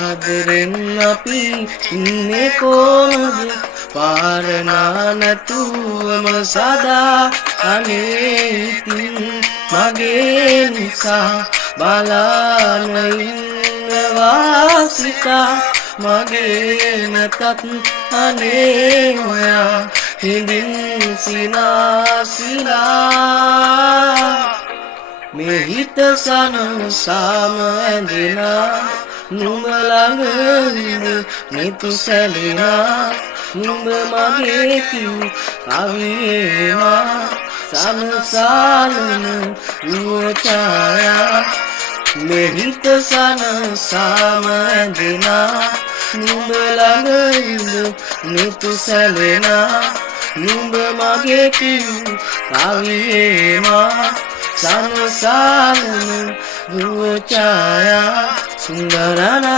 ආදරෙන් අපි ඉන්නේ කොහමද පාරනා නැතුවම සදා අනේ ඉතින් මගේ නිසා බලාන ඉන්නවා සිතා මගේ නැතත් අනේ ඔයා හිඳින් සිනාසිලා මේ හිත සනසාම ඇඳිනා නුඹ ළඟ නිතු සැලෙනා නුඹ මගේ කිව් කවියේමා සනසාලන නුව ඡායා මේ හිත සනසාම ඇඳිනා නුඹ ළඟ නිතු සැලෙනා නුඹ මගේ කිව් කවියේමා සනසාලන නුව ඡායා सुंदरना